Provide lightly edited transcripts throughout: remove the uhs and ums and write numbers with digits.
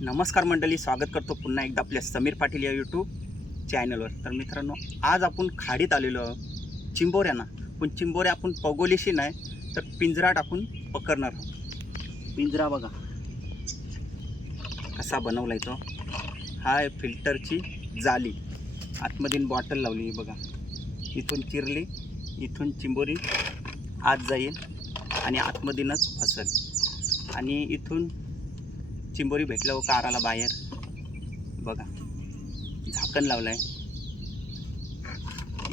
नमस्कार मंडळी, स्वागत करतो पुन्हा एकदा आपल्या समीर पाटील या यूट्यूब चॅनलवर। तर मित्रांनो, आज आपण खाडीत आलेलो आहोत चिंबोऱ्यांना। पण चिंबोऱ्या आपण पगोलीशी नाही तर पिंजरा टाकून पकडणार आहोत। पिंजरा बघा कसा बनवलाय तो। हा आहे फिल्टरची जाली, आतमधून बॉटल लावली बघा, इथून चिरली, इथून चिंबोरी आत जाईल आणि आतमधूनच फसल आणि इथून चिंबोरी भेटल्यावर काराला बाहेर बघा झाकण लावलं आहे।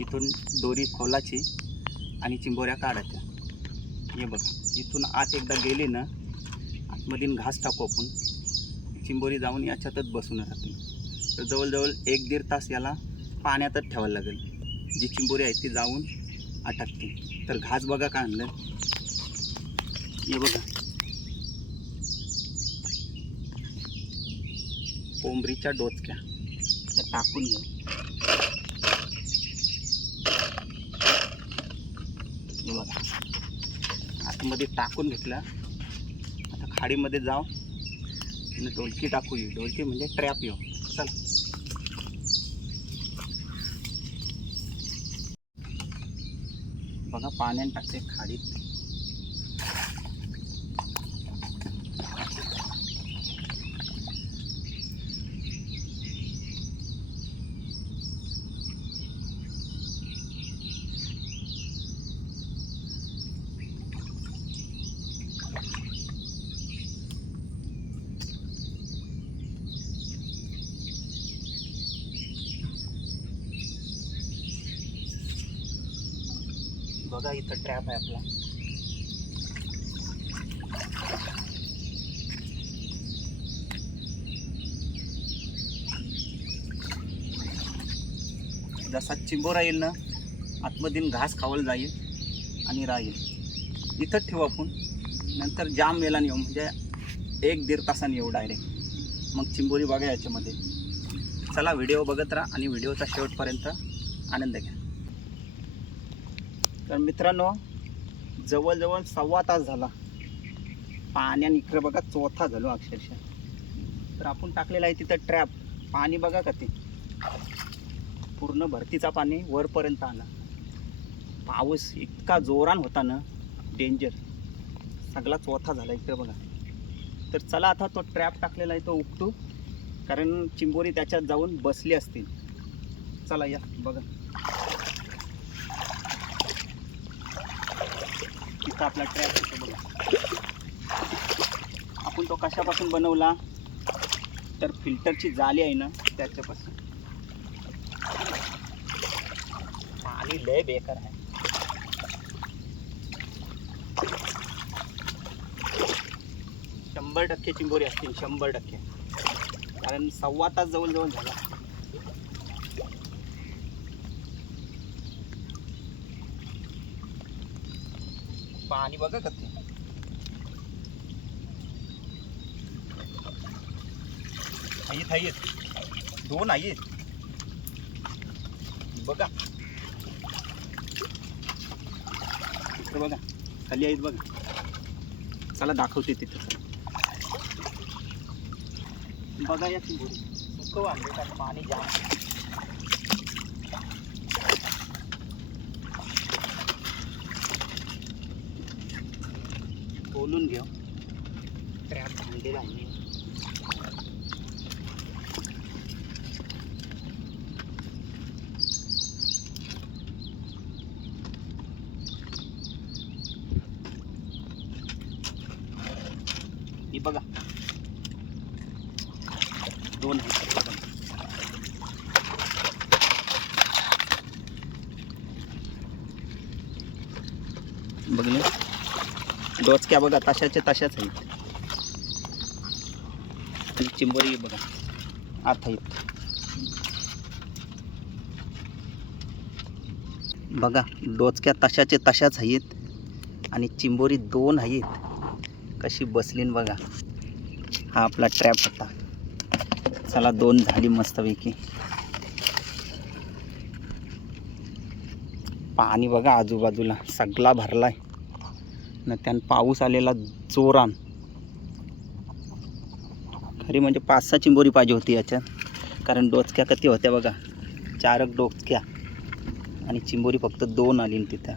इथून दोरी खोलाची आणि चिंबोऱ्या काढायच्या। हे बघा, इथून आत एकदा गेली ना, आतमधून घास टाकू आपण, चिंबोरी जाऊन याच्यातच बसून राहते। तर जवळजवळ 1-1.5 तास याला पाण्यातच ठेवायला लागेल, जी चिंबोरी आहे ती जाऊन अटकते। तर घास बघा काय आणलं, हे बघा कोंबडीच्या डोचक्या त्या टाकून घेऊ। हे बघा आतमध्ये टाकून घेतला। आता खाडीमध्ये जाऊ आणि ढोलकी टाकू। ही ढोलकी म्हणजे ट्रॅप येऊ। चल बघा, पाण्याने टाकते खाडीत। बघा इथं ट्रॅप आहे आपला। जसा चिंबोरा येईल ना, आतमधून घास खावलं जाईल आणि राहील। इथंच ठेवू आपण, नंतर जाम वेळाने येऊ, म्हणजे 1-1.5 तासांनी येऊ डायरेक्ट। मग चिंबोरी बघा याच्यामध्ये। चला व्हिडिओ बघत राहा आणि व्हिडिओचा शेवटपर्यंत आनंद घ्या। तर मित्रांनो, जवळजवळ 1.25 तास झाला पाण्याने, इकडे बघा चौथा झालो अक्षरशः। तर आपण टाकलेला आहे तिथं ट्रॅप। पाणी बघा का, ते पूर्ण भरतीचा पाणी वरपर्यंत आला। पाऊस इतका जोरान होता ना, डेंजर। सगळा चौथा झाला इकडे बघा। तर चला आता तो ट्रॅप टाकलेला आहे तो उपटू, कारण चिंबोरी त्याच्यात जाऊन बसली असतील। चला या बघा, इथं आपला ट्रॅप होता बघा। आपण तो कशापासून बनवला, तर फिल्टरची जाली आहे ना त्याच्यापासून। पाणी लय बेकार आहे। 100% चिंबोरी असतील, 100%, कारण 1.25 तास जवळजवळ झाला। पाणी बघा कसे, आहेत 2 आहेत बघा। इकडे बघा खाली आहेत बघा। चला दाखवते तिथं बघा। या चिंबोरी सुकव आणले, कारण पाणी जाम। बोलून घेऊ, ट्रॅप बांधलेला आहे। ही बघा 2 आहेत बघले। डोचक्या बघा तशाचे तशाच आहेत आणि चिंबोरी बघा आत आहेत बघा। डोचक्या तशाचे तशाच आहेत आणि चिंबोरी 2 आहेत। कशी बसलीन बघा। हा आपला ट्रॅप होता। चला 2 झाली मस्तपैकी। पाणी बघा आजूबाजूला सगळा भरलाय ना, त्यान पाऊस आलेला जोरान। खरी म्हणजे 5-6 चिंबोरी पाहिजे होती याच्यात, कारण डोचक्या किती होत्या बघा, 4 डोचक्या आणि चिंबोरी फक्त 2 आली तिथं.